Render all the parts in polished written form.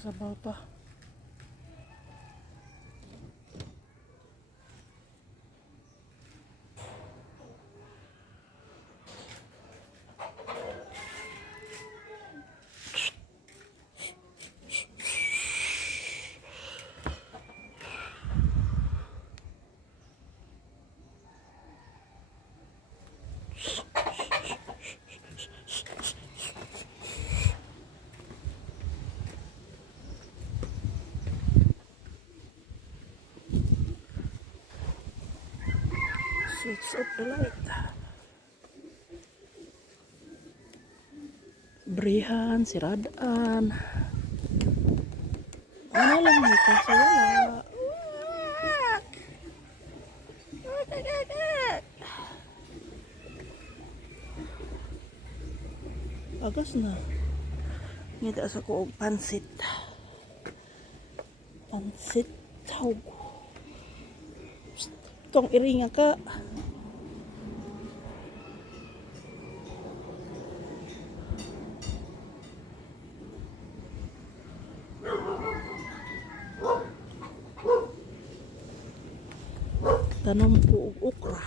Sabaw pa. Switch off the light. Brihan, siradaan. Ano lang dito sa wala. Agas na. Ngita sa ko og pansit. Pansit tawag. Tong iringa ka. Tanong po og okra.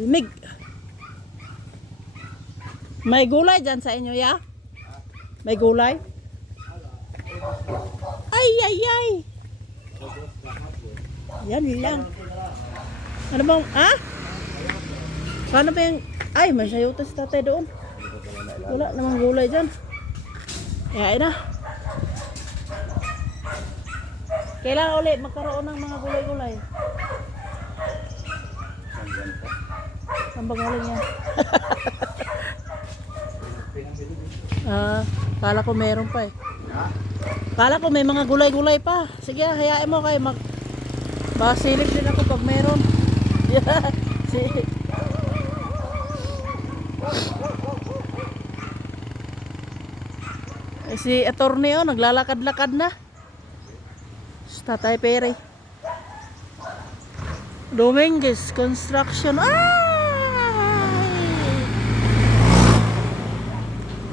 Limig. May gulay dyan sa inyo, ya? May gulay? Ay, ay, ay. Yan lang. Ano bang, ha? Paano ba yung, ay, may sayutas tatay doon. Wala namang gulay dyan. Kaya na. Kailangan ulit magkaroon ng mga gulay-gulay. Saan ba galing yan? Kala ko meron pa eh. Kala ko may mga gulay-gulay pa. Sige, hayaan mo kayo masilip din ako pag meron. Si attorney naglalakad-lakad na. Tatay Perry. Dominguez Construction.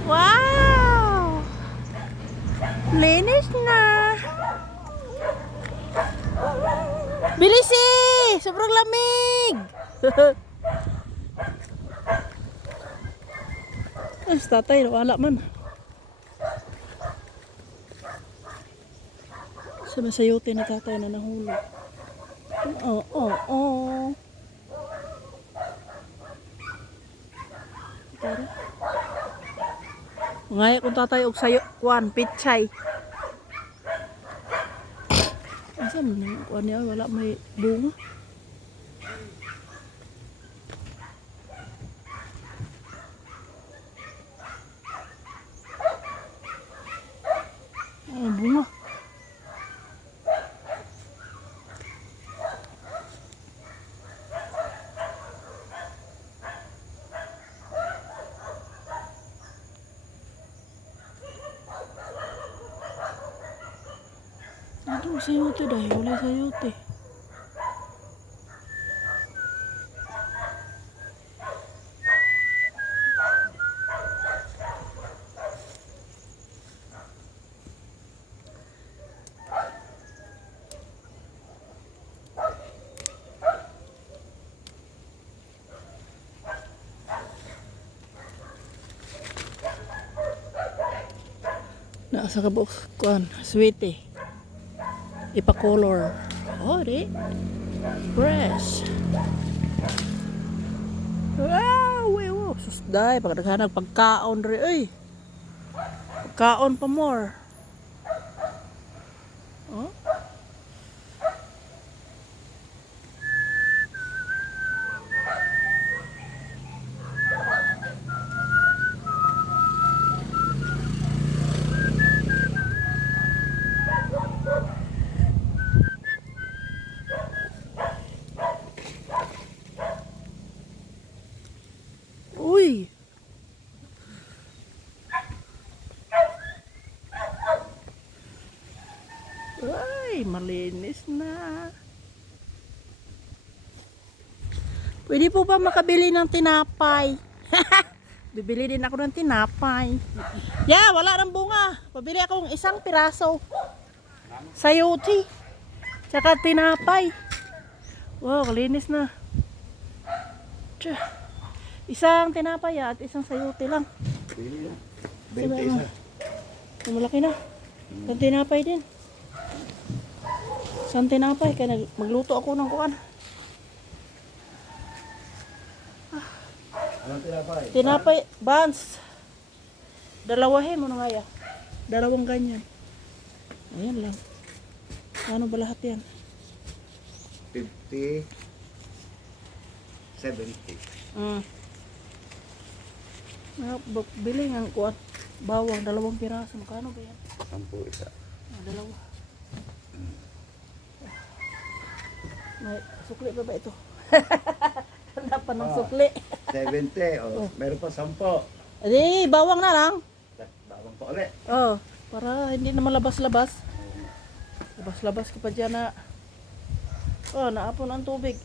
Wow! Linis na. Bilis eh! Sobrang lamig! Ay, tatay, wala man. Sa masayote na tatay na nahulog. Oo. Tara. Ngayon kung tatay og sayo, kuan, pichay. Asan man kuan niya, wala may bunga. Bunga. Ano sayote dahil wala sayote. Nasa kabok kuan, sweetie. Ipa-color. Oh, di. Fresh. Wow, wow. Susday, pagkadaghanag pagkaon ri oy. Pagkaon pa more. Oh. Ay, malinis na. Pwede po ba makabili ng tinapay? Bibili din ako ng tinapay. Yeah, wala nang bunga. Pabili akong isang piraso. Sayote. Tsaka tinapay. Wow, kalinis na. Tsa. Isang tinapay at isang sayote lang. Pili yan. Diba, 20 isa. malaki na. Isang tinapay din. Isang tinapay. Kaya magluto ako ng kuwan. Anong tinapay? Tinapay, buns. Dalawahin mo na nga ya. Dalawang ganyan. Ayan lang. Ano ba lahat yan? 50, 70. Bili ng kuwan. Bawang, 2 piraso. Magkano ba yan? 10 isa. Dalawa. May sukli pa ba ito? Wala pa ng sukli. 70. Oh, meron pa 10. Adi, bawang na lang. Bawang pa ulit. Oh, para hindi na malabas-labas. Labas-labas ka pa dyan na. Oh, naapon ang tubig.